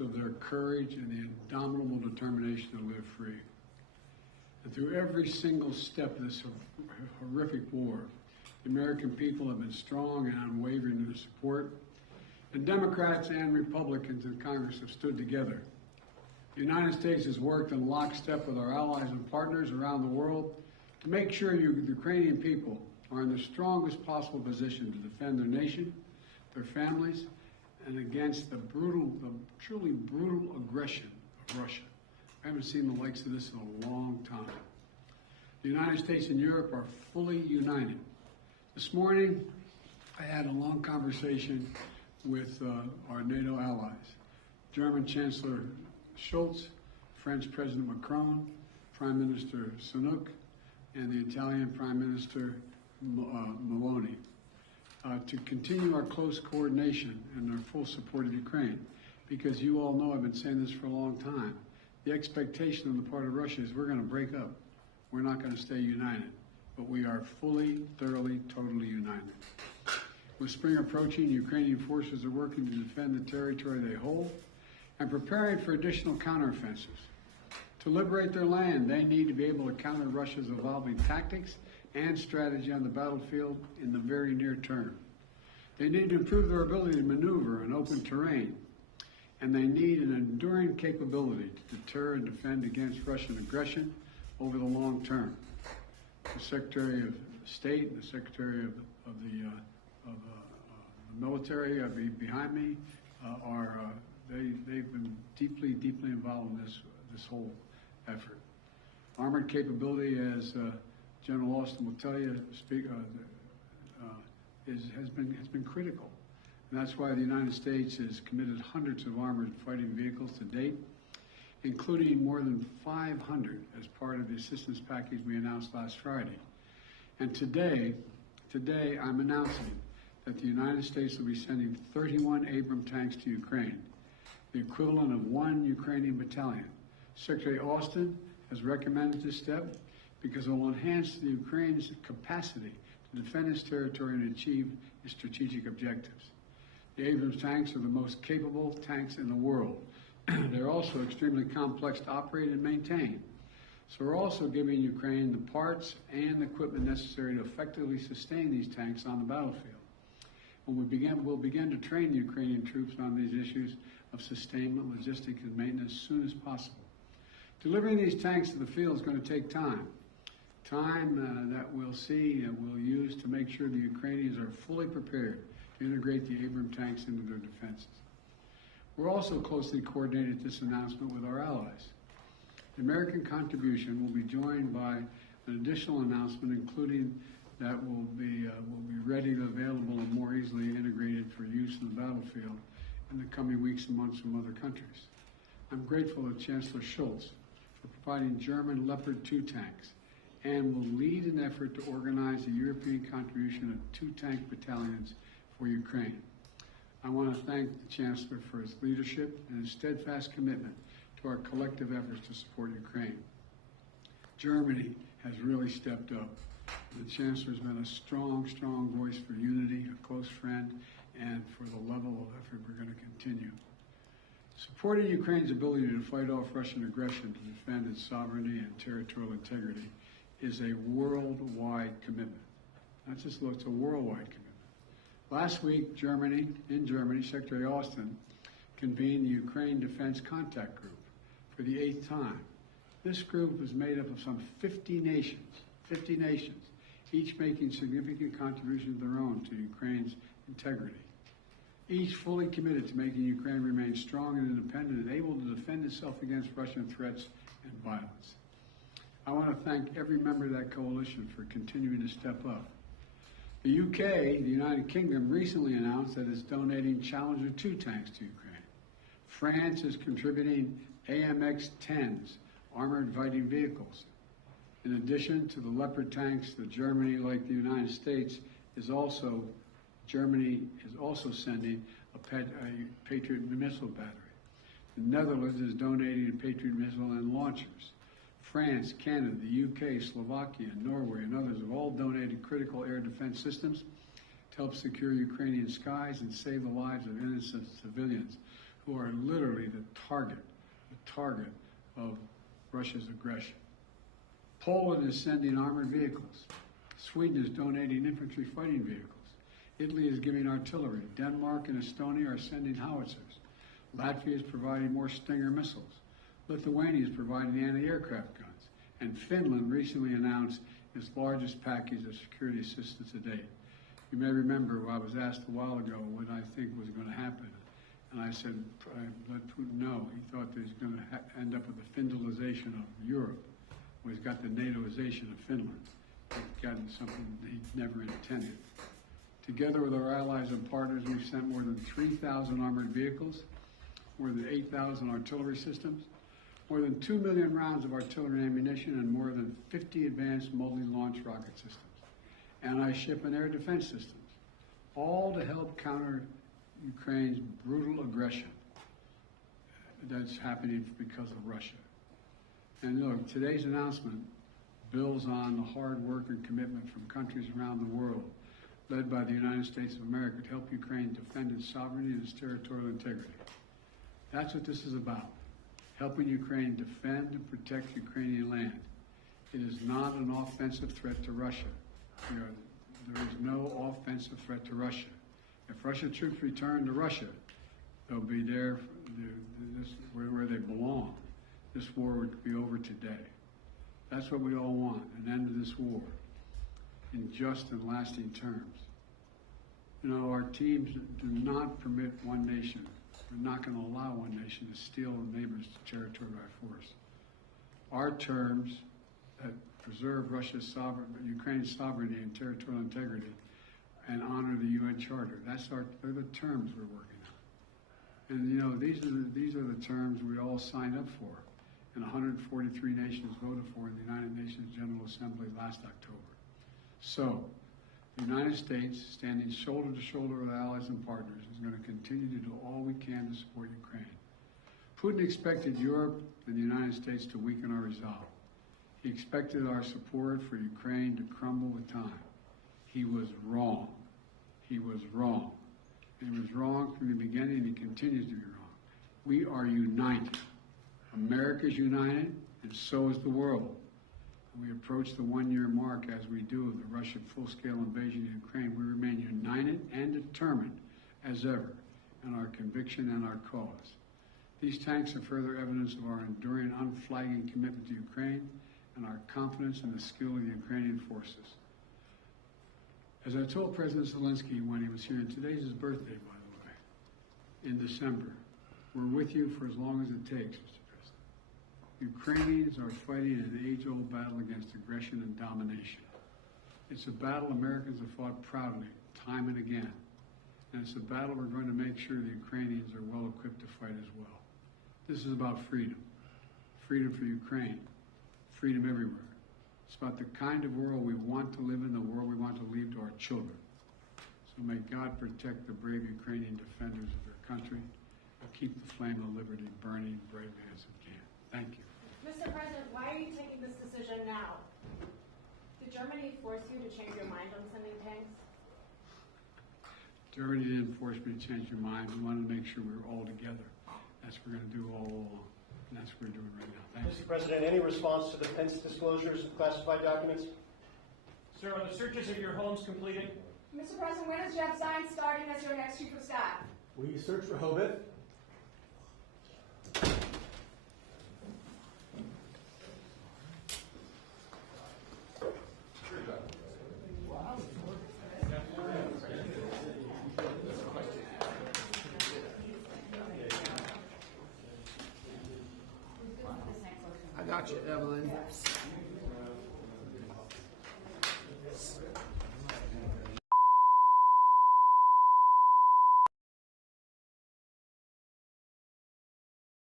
of their courage and the indomitable determination to live free. And through every single step of this horrific war, the American people have been strong and unwavering in their support, and Democrats and Republicans in Congress have stood together. The United States has worked in lockstep with our allies and partners around the world to make sure the Ukrainian people are in the strongest possible position to defend their nation, their families, and against the truly brutal aggression of Russia. I haven't seen the likes of this in a long time. The United States and Europe are fully united. This morning, I had a long conversation with our NATO allies, German Chancellor Scholz, French President Macron, Prime Minister Sunak, and the Italian Prime Minister Meloni, to continue our close coordination and our full support of Ukraine. Because you all know I've been saying this for a long time. The expectation on the part of Russia is we're going to break up. We're not going to stay united. But we are fully, thoroughly, totally united. With spring approaching, Ukrainian forces are working to defend the territory they hold and preparing for additional counteroffensives. To liberate their land, they need to be able to counter Russia's evolving tactics and strategy on the battlefield in the very near term. They need to improve their ability to maneuver in open terrain, and they need an enduring capability to deter and defend against Russian aggression over the long term. The Secretary of State and the Secretary of the military behind me they've been deeply involved in this whole effort. Armored capability, as General Austin will tell you, has been critical. And that's why the United States has committed hundreds of armored fighting vehicles to date, including more than 500 as part of the assistance package we announced last Friday. And today I'm announcing that the United States will be sending 31 Abrams tanks to Ukraine, the equivalent of 1 Ukrainian battalion. Secretary Austin has recommended this step because it will enhance the Ukraine's capacity to defend its territory and achieve its strategic objectives. The Abrams tanks are the most capable tanks in the world. They're also extremely complex to operate and maintain. So we're also giving Ukraine the parts and the equipment necessary to effectively sustain these tanks on the battlefield. When we'll begin to train the Ukrainian troops on these issues of sustainment, logistics, and maintenance as soon as possible. Delivering these tanks to the field is going to take time. Time that we'll use to make sure the Ukrainians are fully prepared to integrate the Abrams tanks into their defenses. We're also closely coordinated this announcement with our allies. The American contribution will be joined by an additional announcement, including that will be ready, available, and more easily integrated for use in the battlefield in the coming weeks and months from other countries. I'm grateful to Chancellor Scholz for providing German Leopard 2 tanks and will lead an effort to organize a European contribution of 2 tank battalions for Ukraine. I want to thank the Chancellor for his leadership and his steadfast commitment to our collective efforts to support Ukraine. Germany has really stepped up. The Chancellor has been a strong voice for unity, a close friend, and for the level of effort we're going to continue. Supporting Ukraine's ability to fight off Russian aggression to defend its sovereignty and territorial integrity is a worldwide commitment. Not just it's a worldwide commitment. Last week, in Germany, Secretary Austin convened the Ukraine Defense Contact Group for the 8th time. This group is made up of some 50 nations, each making significant contributions of their own to Ukraine's integrity. Each fully committed to making Ukraine remain strong and independent and able to defend itself against Russian threats and violence. I want to thank every member of that coalition for continuing to step up. The UK, the United Kingdom, recently announced that it's donating Challenger 2 tanks to Ukraine. France is contributing AMX-10s, armored fighting vehicles. In addition to the Leopard tanks, Germany, like the United States, Germany is also sending a Patriot missile battery. The Netherlands is donating a Patriot missile and launchers. France, Canada, the UK, Slovakia, Norway, and others have all donated critical air defense systems to help secure Ukrainian skies and save the lives of innocent civilians who are literally the target of Russia's aggression. Poland is sending armored vehicles. Sweden is donating infantry fighting vehicles. Italy is giving artillery. Denmark and Estonia are sending howitzers. Latvia is providing more Stinger missiles. Lithuania is providing anti-aircraft guns. And Finland recently announced its largest package of security assistance to date. You may remember I was asked a while ago what I think was going to happen. And I said, I let Putin know. He thought that he's going to end up with the Finlandization of Europe. Well, he's got the NATOization of Finland. He's gotten something that he never intended. Together with our allies and partners, we've sent more than 3,000 armored vehicles, more than 8,000 artillery systems, more than 2 million rounds of artillery ammunition, and more than 50 advanced multi-launch rocket systems, anti-ship and air defense systems, all to help counter Ukraine's brutal aggression that's happening because of Russia. And look, today's announcement builds on the hard work and commitment from countries around the world, led by the United States of America, to help Ukraine defend its sovereignty and its territorial integrity. That's what this is about, helping Ukraine defend and protect Ukrainian land. It is not an offensive threat to Russia. There is no offensive threat to Russia. If Russian troops return to Russia, they'll be there where they belong. This war would be over today. That's what we all want, an end to this war in just and lasting terms. You know, our teams do not permit one nation. We're not going to allow one nation to steal a neighbor's territory by force. Our terms that preserve Ukraine's sovereignty and territorial integrity and honor the UN Charter. They're the terms we're working on. And you know, these are the terms we all signed up for, and 143 nations voted for in the United Nations General Assembly last October. So, the United States, standing shoulder to shoulder with allies and partners, is going to continue to do all we can to support Ukraine. Putin expected Europe and the United States to weaken our resolve. He expected our support for Ukraine to crumble with time. He was wrong. He was wrong. And he was wrong from the beginning, and he continues to be wrong. We are united. America is united, and so is the world. And we approach the one-year mark, as we do, of the Russian full-scale invasion of Ukraine. We remain united and determined as ever in our conviction and our cause. These tanks are further evidence of our enduring, unflagging commitment to Ukraine and our confidence in the skill of the Ukrainian forces. As I told President Zelensky when he was here, and today's his birthday, by the way, in December, we're with you for as long as it takes, Mr. President. Ukrainians are fighting an age-old battle against aggression and domination. It's a battle Americans have fought proudly, time and again. And it's a battle we're going to make sure the Ukrainians are well equipped to fight as well. This is about freedom. Freedom for Ukraine. Freedom everywhere. It's about the kind of world we want to live in, the world we want to leave to our children. So may God protect the brave Ukrainian defenders of their country and keep the flame of liberty burning bravely as it can. Thank you. Mr. President, why are you taking this decision now? Did Germany force you to change your mind on sending tanks? Germany didn't force me to change your mind. We wanted to make sure we were all together. That's what we're going to do all along. And that's what we're doing right now. Thank you. Mr. President, any response to the Pence disclosures of classified documents? Sir, are the searches of your homes completed? Mr. President, when is Jeff Zients starting as your next chief of staff? We search for Hobith. I got you, Evelyn.